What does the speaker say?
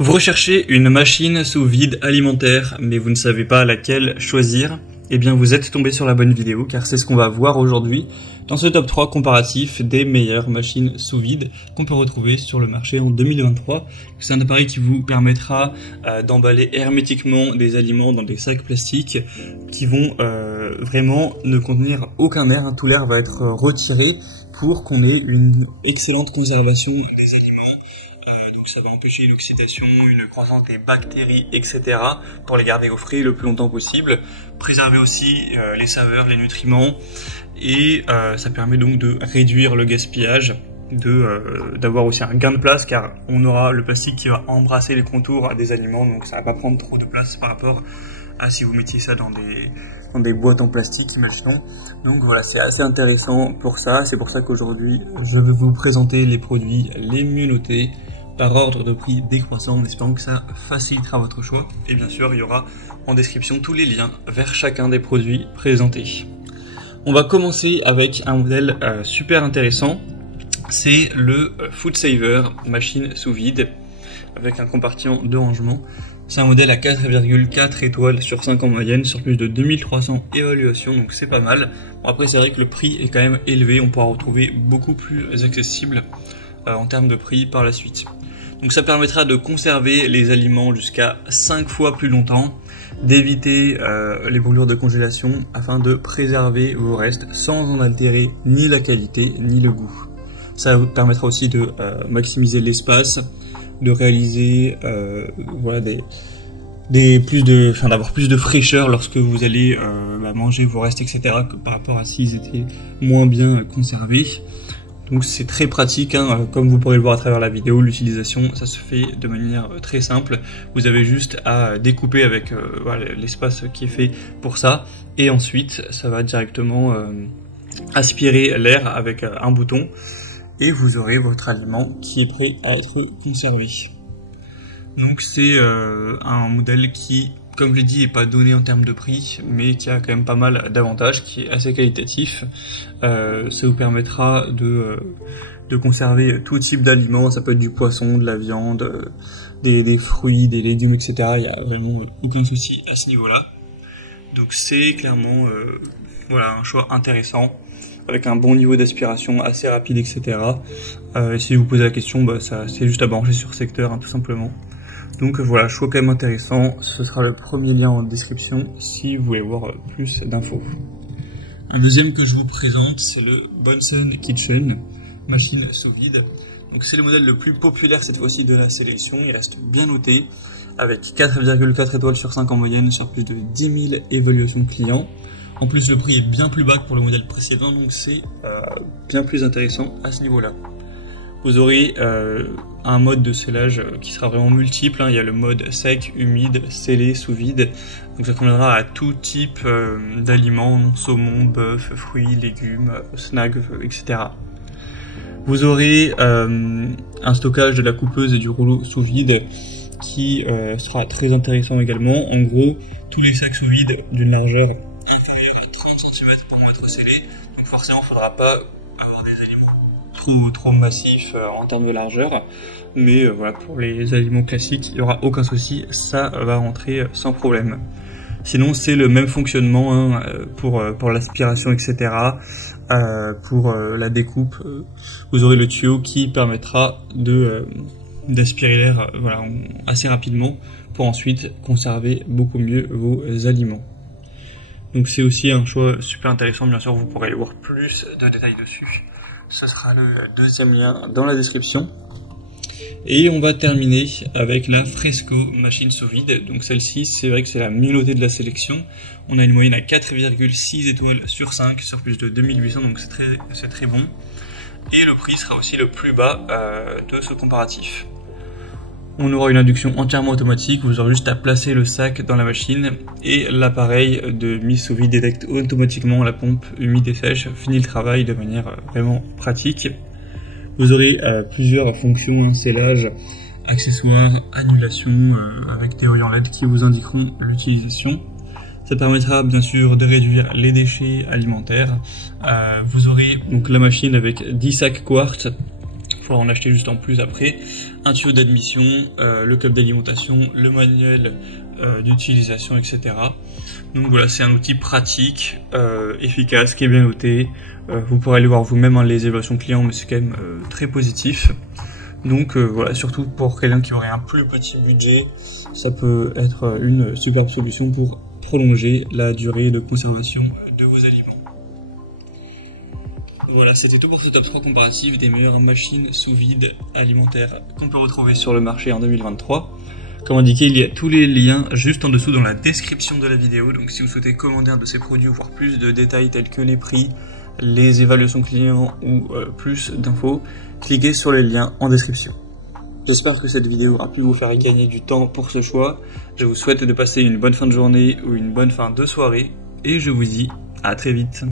Vous recherchez une machine sous vide alimentaire, mais vous ne savez pas laquelle choisir? Eh bien, vous êtes tombé sur la bonne vidéo, car c'est ce qu'on va voir aujourd'hui dans ce top 3 comparatif des meilleures machines sous vide qu'on peut retrouver sur le marché en 2023. C'est un appareil qui vous permettra d'emballer hermétiquement des aliments dans des sacs plastiques qui vont vraiment ne contenir aucun air. Tout l'air va être retiré pour qu'on ait une excellente conservation des aliments. Donc ça va empêcher l'oxydation, une croissance des bactéries, etc. pour les garder au frais le plus longtemps possible. Préserver aussi les saveurs, les nutriments, et ça permet donc de réduire le gaspillage, d'avoir aussi un gain de place, car on aura le plastique qui va embrasser les contours des aliments, donc ça va pas prendre trop de place par rapport à si vous mettiez ça dans des boîtes en plastique, imaginons. Donc voilà, c'est assez intéressant pour ça. C'est pour ça qu'aujourd'hui je vais vous présenter les produits les mieux notés par ordre de prix décroissant, en espérant que ça facilitera votre choix. Et bien sûr, il y aura en description tous les liens vers chacun des produits présentés. On va commencer avec un modèle super intéressant. C'est le Food Saver machine sous vide avec un compartiment de rangement. C'est un modèle à 4,4 étoiles sur 5 en moyenne, sur plus de 2300 évaluations, donc c'est pas mal. Bon, après, c'est vrai que le prix est quand même élevé, on pourra retrouver beaucoup plus accessible en termes de prix par la suite. Donc ça permettra de conserver les aliments jusqu'à 5 fois plus longtemps, d'éviter les brûlures de congélation afin de préserver vos restes sans en altérer ni la qualité ni le goût. Ça vous permettra aussi de maximiser l'espace, de réaliser voilà, d'avoir plus de fraîcheur lorsque vous allez manger vos restes, etc. que par rapport à s'ils étaient moins bien conservés. Donc c'est très pratique, hein. Comme vous pourrez le voir à travers la vidéo, l'utilisation ça se fait de manière très simple. Vous avez juste à découper avec voilà, l'espace qui est fait pour ça, et ensuite ça va directement aspirer l'air avec un bouton, et vous aurez votre aliment qui est prêt à être conservé. Donc c'est un modèle qui, comme je l'ai dit, n'est pas donné en termes de prix, mais qui a quand même pas mal d'avantages, qui est assez qualitatif. Ça vous permettra de conserver tout type d'aliments. Ça peut être du poisson, de la viande, des fruits, des légumes, etc. Il n'y a vraiment aucun souci à ce niveau-là. Donc c'est clairement voilà, un choix intéressant, avec un bon niveau d'aspiration, assez rapide, etc. Et si vous posez la question, c'est juste à brancher sur secteur, hein, tout simplement. Donc voilà, choix quand même intéressant. Ce sera le premier lien en description si vous voulez voir plus d'infos. Un deuxième que je vous présente, c'est le Bunsen Kitchen machine sous vide. Donc c'est le modèle le plus populaire cette fois-ci de la sélection. Il reste bien noté avec 4,4 étoiles sur 5 en moyenne, sur plus de 10 000 évaluations clients. En plus, le prix est bien plus bas que pour le modèle précédent, donc c'est bien plus intéressant à ce niveau-là. Vous aurez un mode de scellage qui sera vraiment multiple, hein. Il y a le mode sec, humide, scellé, sous vide. Donc ça conviendra à tout type d'aliments, saumon, bœuf, fruits, légumes, snacks, etc. Vous aurez un stockage de la coupeuse et du rouleau sous vide qui sera très intéressant également. En gros, tous les sacs sous vide d'une largeur inférieure à 30 cm pour être scellés. Donc forcément, il ne faudra pas avoir des aliments trop massif en termes de largeur, mais voilà, pour les aliments classiques il n'y aura aucun souci, ça va rentrer sans problème. Sinon c'est le même fonctionnement, hein, pour l'aspiration, etc. Pour la découpe, vous aurez le tuyau qui permettra d'aspirer l'air voilà, assez rapidement pour ensuite conserver beaucoup mieux vos aliments. Donc c'est aussi un choix super intéressant, bien sûr vous pourrez voir plus de détails dessus. Ce sera le deuxième lien dans la description. Et on va terminer avec la Fresco machine sous vide. Donc celle-ci, c'est vrai que c'est la mieux notée de la sélection. On a une moyenne à 4,6 étoiles sur 5 sur plus de 2800, donc c'est très bon. Et le prix sera aussi le plus bas de ce comparatif. On aura une induction entièrement automatique, vous aurez juste à placer le sac dans la machine et l'appareil de mise sous vide détecte automatiquement la pompe humide et sèche, finit le travail de manière vraiment pratique. Vous aurez plusieurs fonctions, hein, scellage, accessoires, annulation, avec des rayons LED qui vous indiqueront l'utilisation. Ça permettra bien sûr de réduire les déchets alimentaires. Vous aurez donc la machine avec 10 sacs quartz faudra en acheter juste en plus après, un tuyau d'admission, le club d'alimentation, le manuel d'utilisation, etc. Donc voilà, c'est un outil pratique, efficace, qui est bien noté. Vous pourrez aller voir vous-même les évaluations clients, mais c'est quand même très positif. Donc voilà, surtout pour quelqu'un qui aurait un plus petit budget, ça peut être une superbe solution pour prolonger la durée de conservation de vos aliments. Voilà, c'était tout pour ce top 3 comparatif des meilleures machines sous vide alimentaires qu'on peut retrouver sur le marché en 2023. Comme indiqué, il y a tous les liens juste en dessous dans la description de la vidéo. Donc si vous souhaitez commander un de ces produits ou voir plus de détails tels que les prix, les évaluations clients ou plus d'infos, cliquez sur les liens en description. J'espère que cette vidéo aura pu vous faire gagner du temps pour ce choix. Je vous souhaite de passer une bonne fin de journée ou une bonne fin de soirée et je vous dis à très vite.